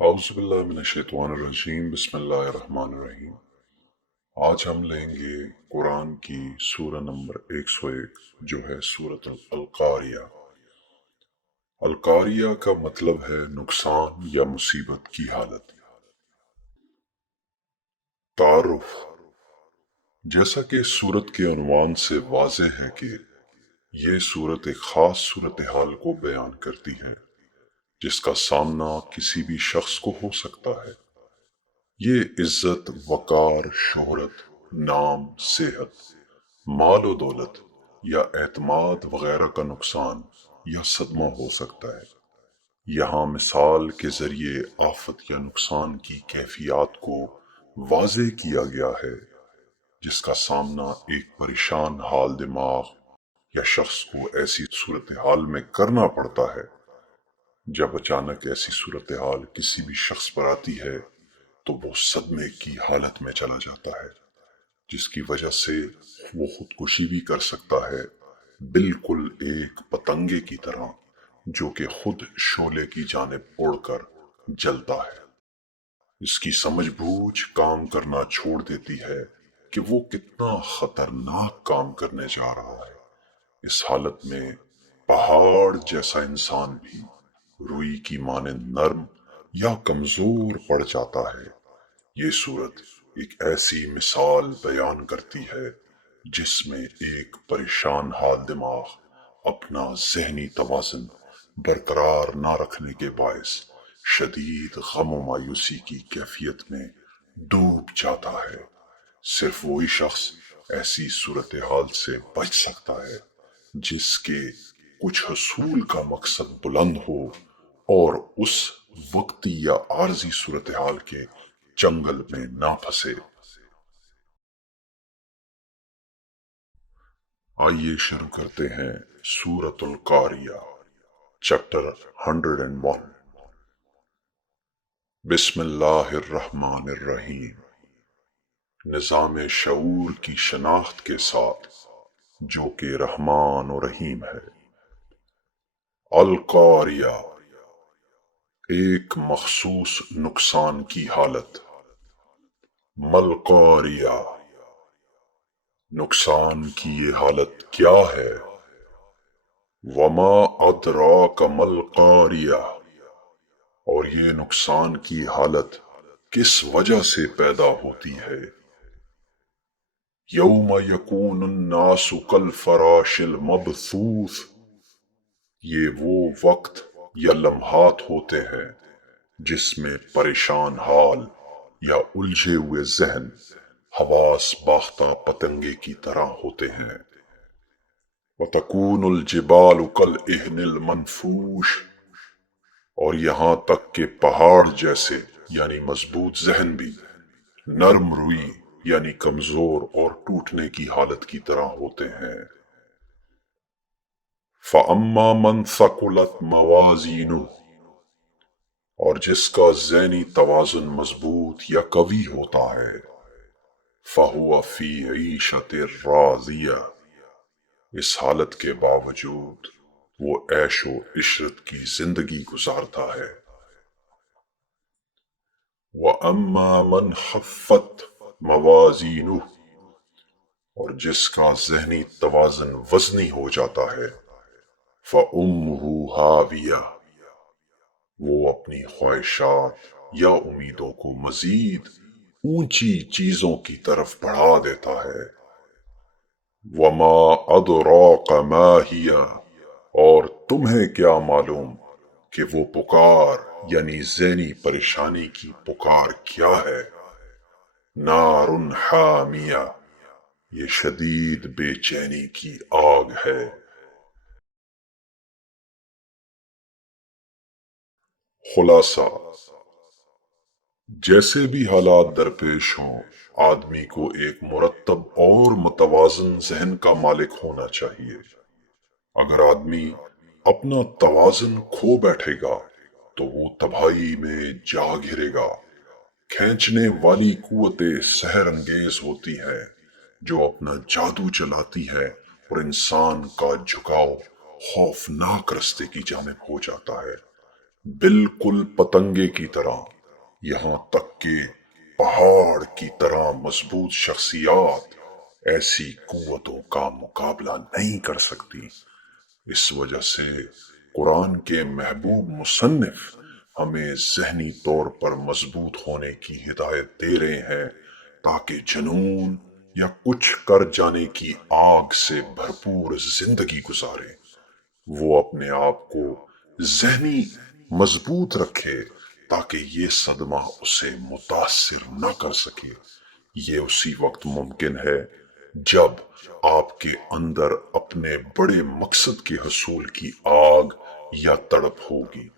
औज़ुबिल्लाहिमिनश्शैतानिर्रजीम बिस्मिल्लाहिर्रहमानिर्रहीम। आज हम लेंगे कुरान की सूरह नंबर 101 जो है सूरत अल-क़ारिया। अल-क़ारिया का मतलब है नुकसान या मुसीबत की हालत। तारुफ, जैसा कि सूरत के उन्वान से वाज़ेह है कि ये सूरत एक ख़ास सूरत हाल को बयान करती है जिसका सामना किसी भी शख्स को हो सकता है। ये इज्जत, वकार, शोहरत, नाम, सेहत, माल और दौलत या एतमाद वगैरह का नुकसान या सदमा हो सकता है। यहाँ मिसाल के जरिए आफत या नुकसान की कैफियत को वाज़े किया गया है जिसका सामना एक परेशान हाल दिमाग या शख्स को ऐसी सूरत हाल में करना पड़ता है। जब अचानक ऐसी सूरत हाल किसी भी शख्स पर आती है तो वो सदमे की हालत में चला जाता है जिसकी वजह से वो खुदकुशी भी कर सकता है, बिल्कुल एक पतंगे की तरह जो कि खुद शोले की जानिब उड़कर जलता है। इसकी समझबूझ काम करना छोड़ देती है कि वो कितना खतरनाक काम करने जा रहा है। इस हालत में पहाड़ जैसा इंसान भी रुई की मानंद नर्म या कमजोर पड़ जाता है। ये सूरत एक ऐसी मिसाल बयान करती है जिसमें एक परेशान हाल दिमाग अपना जहनी तवाज़ुन बरकरार ना रखने के बायस शदीद गम और मायूसी की कैफियत में डूब जाता है। सिर्फ वही शख्स ऐसी सूरत हाल से बच सकता है जिसके कुछ हसूल का मकसद बुलंद हो और उस वक्ती या आरजी सूरत हाल के जंगल में ना फंसे। आइए शुरू करते हैं सूरतुल कारिया, चैप्टर 101। बिस्मिल्लाहिर्रहमानिर्रहीम। निज़ाम शऊर की शनाख्त के साथ जो कि रहमान और रहीम है। अल कारिया, एक मखसूस नुकसान की हालत। मल कारिया, नुकसान की ये हालत क्या है। वमा अदराक मल कारिया, और ये नुकसान की हालत किस वजह से पैदा होती है। यौम यकून अन्नासु कल फराशिल मबसूस, ये वो वक्त या लम्हात होते हैं जिसमें परेशान हाल या उलझे हुए जहन हवास बाख्ता पतंगे की तरह होते हैं। वतकूनुल जिबालु कल इहनिल मनफूश, और यहां तक के पहाड़ जैसे यानी मजबूत जहन भी नर्म रुई यानी कमजोर और टूटने की हालत की तरह होते हैं। फअम्मा मन सकुलत मवाजीनु, और जिसका ज़हनी तवाज़ुन मजबूत या कवी होता है। फहुआ फी ईशतिर राज़िया, इस हालत के बावजूद वो ऐशो इशरत की जिंदगी गुजारता है। व अम्मा मन खफ्फत मवाजीनु, और जिसका ज़हनी तवाज़ुन वज़नी हो जाता है। फ़उम्मुहु हाविया, वो अपनी ख्वाहिशात या उम्मीदों को मजीद ऊंची चीजों की तरफ बढ़ा देता है। वमा अदराक मा हिया, और तुम्हें क्या मालूम कि वो पुकार यानी ज़हनी परेशानी की पुकार क्या है। नारुन हामिया, ये शदीद बेचैनी की आग है। खुलासा, जैसे भी हालात दरपेश हों, आदमी को एक मुरत्तब और मुतवाज़िन ज़हन का मालिक होना चाहिए। अगर आदमी अपना तवाज़ुन खो बैठेगा तो वो तबाही में जा गिरेगा। खींचने वाली कुव्वतें सहर अंगेज होती हैं जो अपना जादू चलाती है और इंसान का झुकाव खौफनाक रस्ते की जानिब हो जाता है। بالکل پتنگے کی طرح، یہاں تک کہ پہاڑ کی طرح مضبوط شخصیات ایسی قوتوں کا مقابلہ نہیں کر سکتی۔ اس وجہ سے قرآن کے محبوب مصنف ہمیں ذہنی طور پر مضبوط ہونے کی ہدایت دے رہے ہیں تاکہ جنون یا کچھ کر جانے کی آگ سے بھرپور زندگی گزارے۔ وہ اپنے آپ کو ذہنی مضبوط رکھے تاکہ یہ صدمہ اسے متاثر نہ کر سکے۔ یہ اسی وقت ممکن ہے جب آپ کے اندر اپنے بڑے مقصد کے حصول کی آگ یا تڑپ ہوگی۔